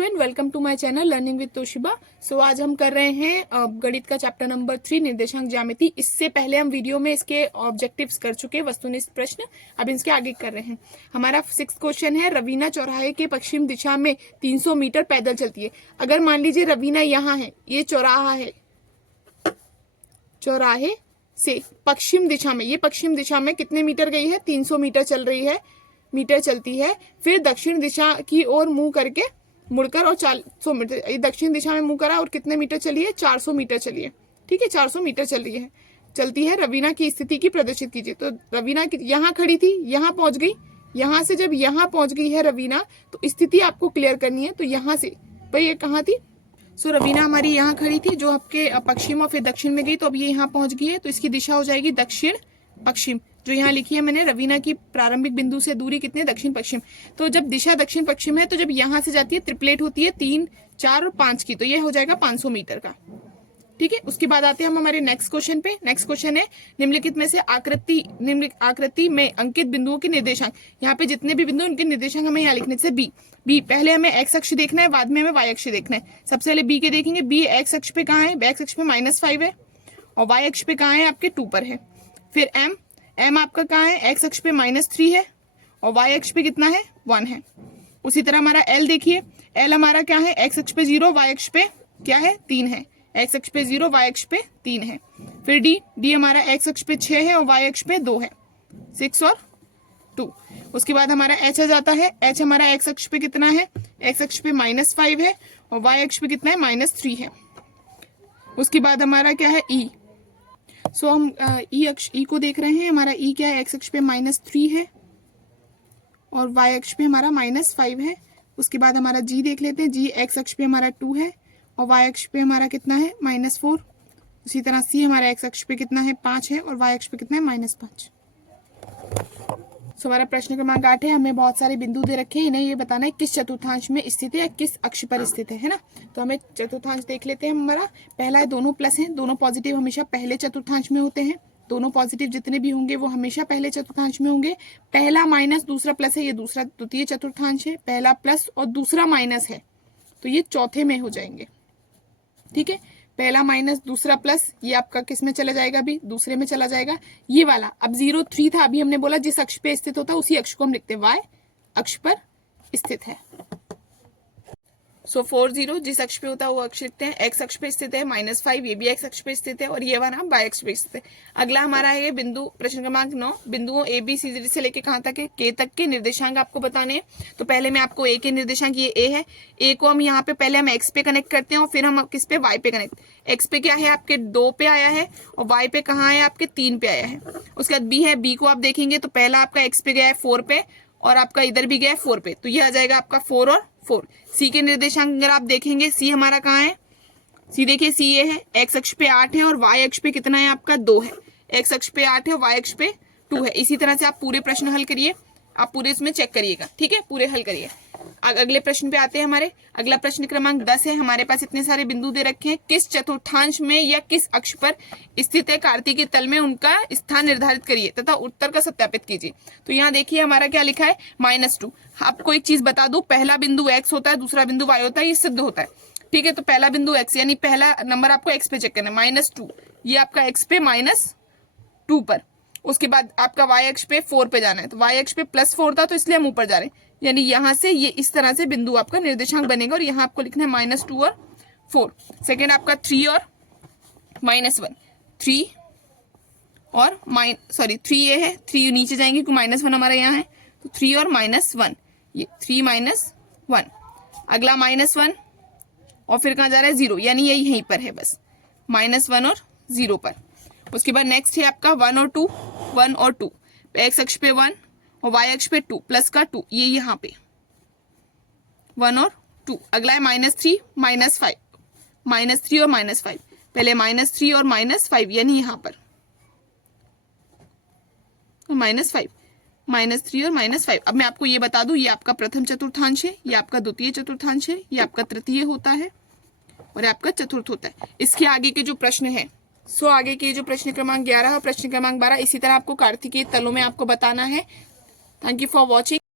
Student, welcome to my channel learning with Toshiba. So आज हम कर रहे हैं गणित का चैप्टर नंबर 3 निर्देशांक ज्यामिति। इससे पहले हम वीडियो में इसके ऑब्जेक्टिव्स कर चुके हैं, वस्तुनिष्ठ प्रश्न। अब इसके आगे कर रहे हैं। हमारा 6th क्वेश्चन है, रवीना चौराहे के पश्चिम दिशा में 300 मीटर पैदल चलती है। अगर मान लीजिए रवीना यहाँ है, ये चौराहा है, चौराहे से पश्चिम दिशा में, ये पश्चिम दिशा में कितने मीटर गई है? 300 मीटर चल रही है, मीटर चलती है। फिर दक्षिण दिशा की ओर मुंह करके मुड़कर और 400 मीटर, दक्षिण दिशा में मुंह करा और कितने मीटर चली है? 400 मीटर चली है। ठीक है, 400 मीटर चल रही है, चलती है। रवीना की स्थिति की प्रदर्शित कीजिए। तो रवीना यहाँ खड़ी थी, यहाँ पहुंच गई। यहाँ से जब यहाँ पहुंच गई है रवीना, तो स्थिति आपको क्लियर करनी है। तो यहाँ से भाई ये कहाँ थी? सो रवीना हमारी यहाँ खड़ी थी, जो आपके पश्चिम और फिर दक्षिण में गई। तो अब ये यहाँ पहुंच गई है, तो इसकी दिशा हो जाएगी दक्षिण पश्चिम। जो यहाँ लिखी है मैंने, रवीना की प्रारंभिक बिंदु से दूरी कितनी है? दक्षिण पश्चिम। तो जब दिशा दक्षिण पश्चिम है, तो जब यहाँ से जाती है ट्रिपलेट होती है 3, 4 और 5 की, तो ये हो जाएगा 500 मीटर का। ठीक है, उसके बाद आते हैं हम हमारे नेक्स्ट क्वेश्चन पे। नेक्स्ट क्वेश्चन है, निम्नलिखित में से निम्नलिखित आकृति में अंकित बिंदुओं के निर्देशांक। यहाँ पे जितने भी बिंदु उनके निर्देशांक हमें यहाँ लिखने से बी पहले हमें एक्स अक्ष देखना है, बाद में हमें वाई अक्ष देखना है। सबसे पहले बी के देखेंगे। बी एक्स अक्ष पे कहाँ है? एक्स अक्ष पे -5 है, और वाई अक्ष पे कहाँ है? आपके 2 पर है। फिर एम आपका कहाँ है? एक्स अक्ष पे -3 है, और वाई अक्ष पे कितना है? 1 है। उसी तरह हमारा एल देखिए, एल हमारा क्या है? एक्स अक्ष पे 0, वाई अक्ष पे क्या है? 3 है। एक्स अक्ष पे 0, वाई अक्ष पे 3 है। फिर डी हमारा एक्स अक्ष पे 6 है और वाई अक्ष पे 2 है, 6 और 2। उसके बाद हमारा एच आ जाता है। एच हमारा एक्स अक्ष पे कितना है? एक्स अक्ष पे -5 है, और वाई अक्ष पे कितना है? -3 है। उसके बाद हमारा क्या है? ई। सो हम ई को देख रहे हैं। हमारा ई क्या है? एक्स अक्ष पे -3 है, और वाई अक्ष पे हमारा -5 है। उसके बाद हमारा जी देख लेते हैं। जी एक्स अक्ष पे हमारा 2 है, और वाई अक्ष पे हमारा कितना है? -4। उसी तरह सी हमारा एक्स अक्ष पे कितना है? 5 है, और वाई अक्ष पे कितना है? -5। सो हमारा प्रश्न क्रमांक 8 है। हमें बहुत सारे बिंदु दे रखे हैं, इन्हें ये बताना है किस चतुर्थांश में स्थित है या किस अक्ष पर स्थित है ना। तो हमें चतुर्थांश देख लेते हैं। हमारा पहला है, दोनों प्लस हैं। दोनों पॉजिटिव हमेशा पहले चतुर्थांश में होते हैं। दोनों पॉजिटिव जितने भी होंगे वो हमेशा पहले चतुर्थांश में होंगे। पहला माइनस दूसरा प्लस है, ये दूसरा द्वितीय चतुर्थांश है। पहला प्लस और दूसरा माइनस है, तो ये चौथे में हो जाएंगे। ठीक है, पहला माइनस दूसरा प्लस, ये आपका किस में चला जाएगा? अभी दूसरे में चला जाएगा। ये वाला अब 0, 3 था, अभी हमने बोला जिस अक्ष पे स्थित होता है उसी अक्ष को हम लिखते हैं, वाई अक्ष पर स्थित है। सो 4, 0 जिस अक्ष पे होता है वो अक्ष लिखते हैं। एक्स अक्ष पे स्थित है, -5, ये भी एक्स अक्ष पे स्थित है, और ये वाला वाई अक्ष पे स्थित है। अगला हमारा है ये बिंदु, प्रश्न क्रमांक 9। बिंदुओं ए बी सी से लेके कहाँ तक है? के तक के निर्देशांक आपको बताने हैं। तो पहले मैं आपको ए के निर्देशांक, ये ए है, ए को हम यहाँ पे पहले हम एक्स पे कनेक्ट करते हैं, और फिर हम किस पे? वाई पे कनेक्ट। एक्स पे क्या है? आपके 2 पे आया है, और वाई पे कहाँ है? आपके 3 पे आया है। उसके बाद बी है। बी को आप देखेंगे तो पहला आपका एक्स पे गया है 4 पे, और आपका इधर भी गया है 4 पे, तो ये आ जाएगा आपका 4 और 4। सी के निर्देशांक अगर आप देखेंगे, सी हमारा कहाँ है? सी देखिए, सी ये है, एक्स अक्ष पे 8 है, और वाई अक्ष पे कितना है? आपका 2 है। एक्स अक्ष पे 8 है, वाई अक्ष पे 2 है। इसी तरह से आप पूरे प्रश्न हल करिए, आप पूरे इसमें चेक करिएगा। ठीक है, पूरे हल करिए। अगले प्रश्न पे आते हैं हमारे। अगला प्रश्न क्रमांक 10 है। हमारे पास इतने सारे बिंदु दे रखे हैं, किस चतुर्थांश में या किस अक्ष पर स्थित है कार्तिकी तल में, उनका स्थान निर्धारित करिए तथा उत्तर का सत्यापित कीजिए। तो यहाँ देखिए हमारा क्या लिखा है? -2। आपको एक चीज बता दूं, पहला बिंदु एक्स होता है, दूसरा बिंदु वाई होता है, ये सिद्ध होता है। ठीक है, तो पहला बिंदु एक्स, यानी पहला नंबर आपको एक्स पे चेक करना है, -2, ये आपका एक्स पे -2 पर। उसके बाद आपका वाई अक्ष पे 4 पे जाना है, तो वाई अक्ष पे +4 था, तो इसलिए हम ऊपर जा रहे हैं। यानी यहाँ से ये इस तरह से बिंदु आपका निर्देशांक बनेगा, और यहाँ आपको लिखना है -2 और 4। सेकेंड आपका 3 और -1, 3 और 3 ये है, 3 नीचे जाएंगे क्योंकि -1 हमारा यहाँ है, तो 3 और -1, ये 3 -1। अगला -1, और फिर कहाँ जा रहा है? 0, यानी ये यहीं पर है बस, -1 और 0 पर। उसके बाद नेक्स्ट है आपका 1 और 2, 1 और 2, एक्स अक्ष पे 1 और वाई अक्ष पे 2, प्लस का 2, ये यहाँ पे 1 और 2। अगला है -3, -5, -3 और -5, पहले -3 और -5, यानी यहाँ पर -5, -3 और -5। अब मैं आपको ये बता दूं, ये आपका प्रथम चतुर्थांश है, ये आपका द्वितीय चतुर्थांश है, ये आपका तृतीय होता है, और आपका चतुर्थ होता है। इसके आगे के जो प्रश्न है, सो आगे के जो प्रश्न क्रमांक 11 और प्रश्न क्रमांक 12, इसी तरह आपको कार्तिकीय तलों में आपको बताना है। Thank you for watching.